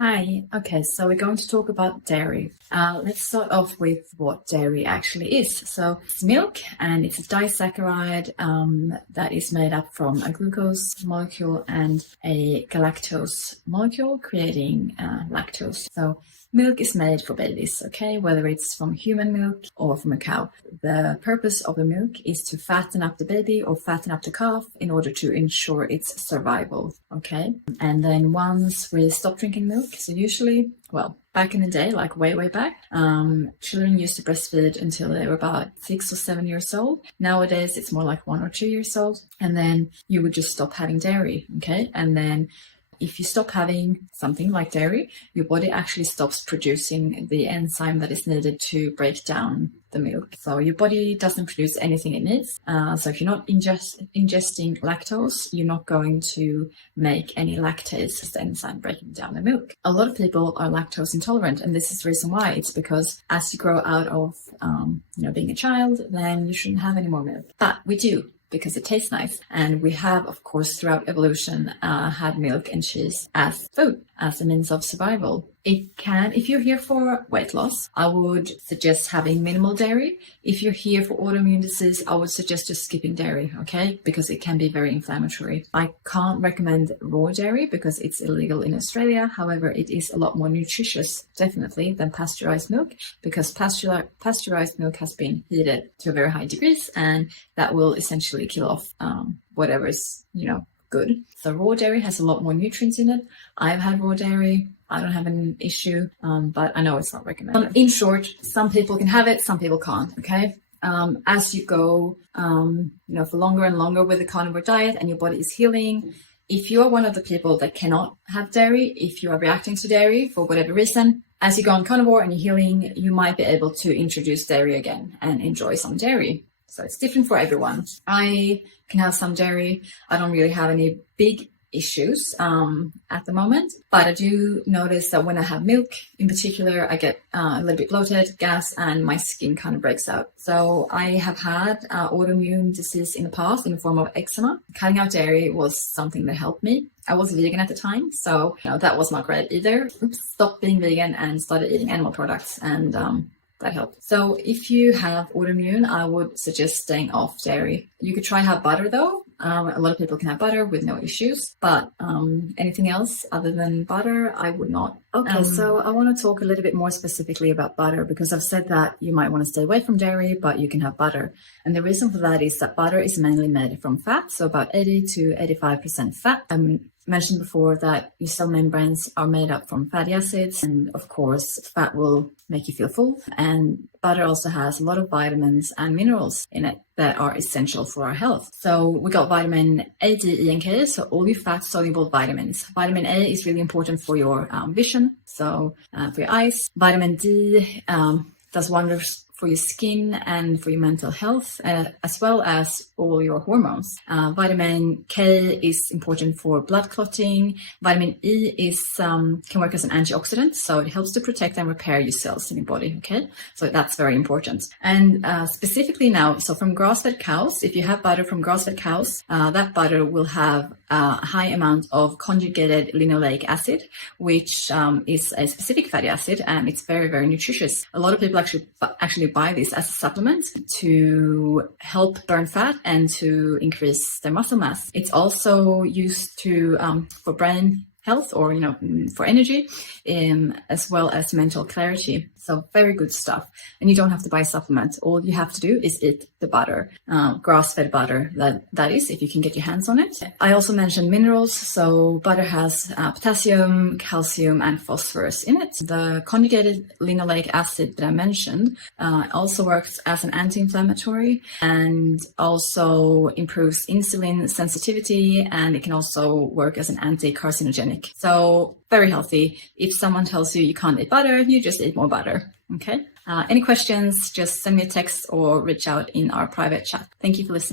Hi. Okay, so we're going to talk about dairy. Let's start off with what dairy actually is. So it's milk, and it's a disaccharide that is made up from a glucose molecule and a galactose molecule, creating lactose. So milk is made for babies, okay, whether it's from human milk or from a cow. The purpose of the milk is to fatten up the baby or fatten up the calf in order to ensure its survival, okay? And then once we stop drinking milk, so usually, well, back in the day, like way back, children used to breastfeed until they were about 6 or 7 years old. Nowadays, it's more like 1 or 2 years old. And then you would just stop having dairy, okay? And then if you stop having something like dairy, your body actually stops producing the enzyme that is needed to break down the milk. So your body doesn't produce anything it needs. So if you're not ingesting lactose, you're not going to make any lactase, as the enzyme breaking down the milk. A lot of people are lactose intolerant, and this is the reason why. It's because as you grow out of being a child, then you shouldn't have any more milk. But we do, because it tastes nice. And we have, of course, throughout evolution, had milk and cheese as food, as a means of survival. It can, if you're here for weight loss, I would suggest having minimal dairy. If you're here for autoimmune disease, I would suggest just skipping dairy, okay? Because it can be very inflammatory. I can't recommend raw dairy because it's illegal in Australia. However, it is a lot more nutritious, definitely, than pasteurized milk, because pasteurized milk has been heated to a very high degrees, and that will essentially kill off whatever is, good. So raw dairy has a lot more nutrients in it. I've had raw dairy. I don't have an issue, but I know it's not recommended. In short, some people can have it, some people can't, okay? As you go, for longer and longer with the carnivore diet and your body is healing, if you are one of the people that cannot have dairy, if you are reacting to dairy for whatever reason, as you go on carnivore and you're healing, you might be able to introduce dairy again and enjoy some dairy. So it's different for everyone. I can have some dairy. I don't really have any big issues at the moment, but I do notice that when I have milk in particular, I get a little bit bloated, gas, and my skin kind of breaks out. So I have had autoimmune disease in the past in the form of eczema. Cutting out dairy was something that helped me. I was vegan at the time, so that was not great either. Stopped being vegan and started eating animal products, and that helped. So if you have autoimmune, I would suggest staying off dairy. You could try have butter though. A lot of people can have butter with no issues, but anything else other than butter, I would not. Okay, so I want to talk a little bit more specifically about butter, because I've said that you might want to stay away from dairy, but you can have butter. And the reason for that is that butter is mainly made from fat, so about 80 to 85% fat. Mentioned before that your cell membranes are made up from fatty acids, and of course fat will make you feel full, and butter also has a lot of vitamins and minerals in it that are essential for our health. So we got vitamin A, D, E, and K, so all your fat soluble vitamins. Vitamin A is really important for your vision, so for your eyes. Vitamin D does wonders for your skin and for your mental health, as well as all your hormones. Vitamin K is important for blood clotting. Vitamin E can work as an antioxidant, so it helps to protect and repair your cells in your body, okay? So that's very important. And specifically now, so from grass-fed cows, if you have butter from grass-fed cows, that butter will have a high amount of conjugated linoleic acid, which is a specific fatty acid, and it's very, very nutritious. A lot of people actually buy this as a supplement to help burn fat and to increase their muscle mass. It's also used to for brain health, or for energy, as well as mental clarity. So very good stuff. And you don't have to buy supplements. All you have to do is eat the butter, grass-fed butter, that is, if you can get your hands on it. I also mentioned minerals. So butter has potassium, calcium, and phosphorus in it. The conjugated linoleic acid that I mentioned also works as an anti-inflammatory and also improves insulin sensitivity, and it can also work as an anti-carcinogenic. So very healthy. If someone tells you you can't eat butter, you just eat more butter. Okay. Any questions, just send me a text or reach out in our private chat. Thank you for listening.